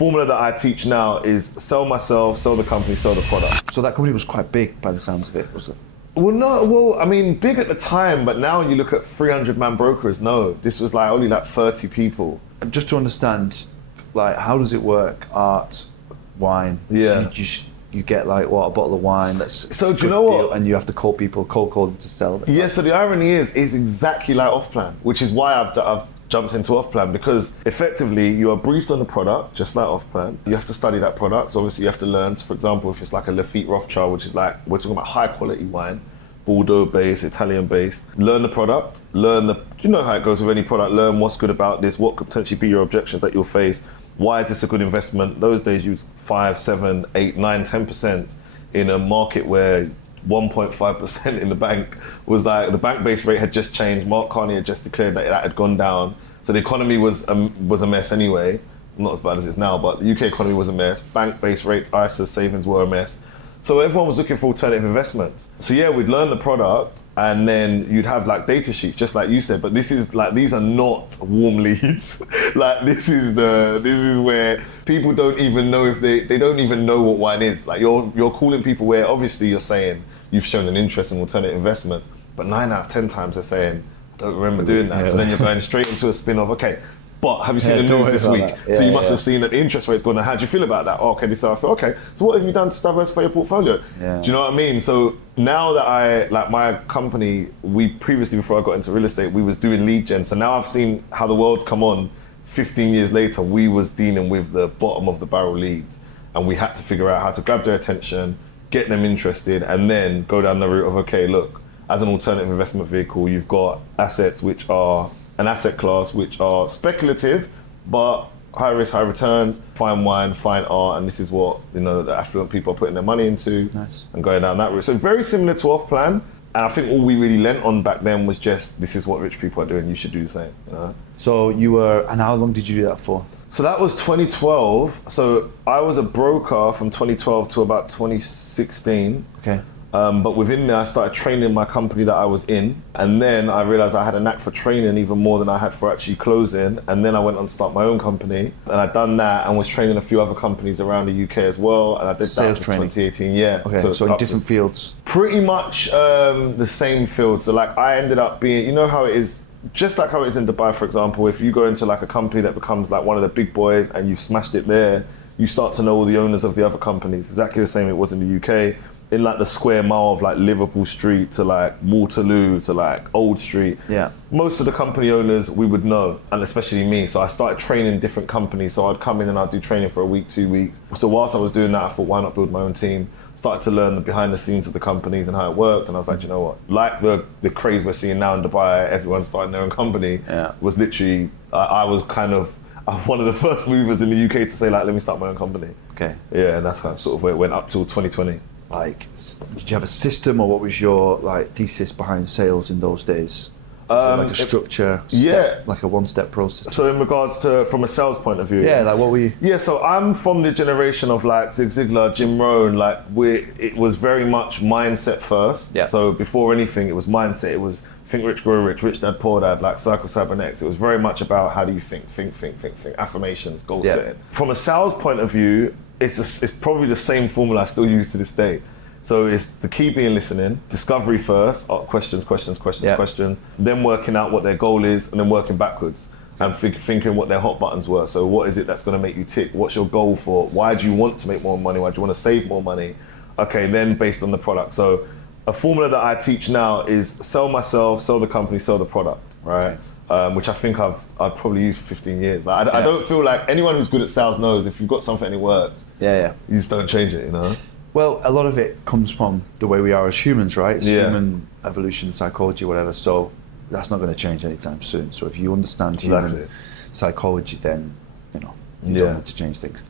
formula that I teach now is sell myself, sell the company, sell the product. So that company was quite big by the sounds of it, was it? Well, I mean, big at the time, but now you look at 300-man brokers, no. This was like only like 30 people. And just to understand, like, how does it work? Art, wine. Yeah. You get like what, a bottle of wine that's So do you know what? And you have to call them to sell them. Yeah, so the irony is exactly like off-plan, which is why I've jumped into off-plan, because effectively you are briefed on the product, just like off-plan. You have to study that product, so obviously you have to learn. So for example, if it's like a Leckie Rothschild, which is like, we're talking about high quality wine, Bordeaux-based, Italian-based, learn the product, you know how it goes with any product, learn what's good about this, what could potentially be your objections that you'll face, why is this a good investment? Those days you use 5, 7, 8, 9, 10% in a market where 1.5% in the bank was like, the bank base rate had just changed. Mark Carney had just declared that had gone down. So the economy was a mess anyway, not as bad as it is now, but the UK economy was a mess. Bank base rates, ISA savings were a mess. So everyone was looking for alternative investments. So yeah, we'd learn the product and then you'd have like data sheets, just like you said, but this is like, these are not warm leads. Like this is where people don't even know if they don't even know what wine is. Like you're calling people where obviously you're saying you've shown an interest in alternative investments, but 9 out of 10 times they're saying, I don't remember doing that. So then you're going straight into a spin of, okay, but have you seen the news this week? So you must have seen that the interest rate's gone down. How do you feel about that? Oh, okay, this is how I feel. Okay, so what have you done to diversify your portfolio? Yeah. Do you know what I mean? So now that like my company, we previously, before I got into real estate, we was doing lead gen. So now I've seen how the world's come on. 15 years later, we was dealing with the bottom of the barrel leads, and we had to figure out how to grab their attention, get them interested, and then go down the route of, okay, look, as an alternative investment vehicle, you've got assets which are an asset class which are speculative, but high risk, high returns, fine wine, fine art, and this is what, you know, the affluent people are putting their money into. Nice. And going down that route. So very similar to off-plan, and I think all we really lent on back then was just, this is what rich people are doing, you should do the same, you know? So and how long did you do that for? So that was 2012. So I was a broker from 2012 to about 2016. Okay. But within there, I started training my company that I was in. And then I realized I had a knack for training even more than I had for actually closing. And then I went on to start my own company. And I'd done that and was training a few other companies around the UK as well. And I did Sales that training. 2018, yeah. Okay, so in different fields? Pretty much the same field. So like I ended up being, you know how it is, just like how it is in Dubai, for example, if you go into like a company that becomes like one of the big boys and you've smashed it there, you start to know all the owners of the other companies. Exactly the same it was in the UK. In like the square mile of like Liverpool Street to like Waterloo to like Old Street. Yeah. Most of the company owners we would know, and especially me. So I started training different companies. So I'd come in and I'd do training for a week, 2 weeks. So whilst I was doing that, I thought, why not build my own team? Started to learn the behind the scenes of the companies and how it worked. And I was like, you know what? Like the craze we're seeing now in Dubai, everyone's starting their own company. Yeah. Was literally, I was kind of one of the first movers in the UK to say like, let me start my own company. Okay. Yeah, and that's kind of sort of where it went up till 2020. Like, did you have a system, or what was your like thesis behind sales in those days? Was it like a structure, like a one-step process? So in regards to, from a sales point of view? Yeah, like what were you? Yeah, so I'm from the generation of like Zig Ziglar, Jim Rohn, like it was very much mindset first. Yeah. So before anything, it was mindset. It was think rich, grow rich, rich dad, poor dad, like Cycle Cybernex. It was very much about how do you think, affirmations, goal setting. From a sales point of view, it's probably the same formula I still use to this day. So it's the key being listening, discovery first, questions, then working out what their goal is, and then working backwards and thinking what their hot buttons were. So what is it that's going to make you tick? What's your goal for? Why do you want to make more money? Why do you want to save more money? Okay, then based on the product. So a formula that I teach now is sell myself, sell the company, sell the product, right? Which I think I'd probably used for 15 years. Like, I don't feel like anyone who's good at sales knows if you've got something and it works, you just don't change it, you know? Well, a lot of it comes from the way we are as humans, right? It's human evolution, psychology, whatever. So that's not going to change anytime soon. So if you understand human psychology, then you don't need to change things.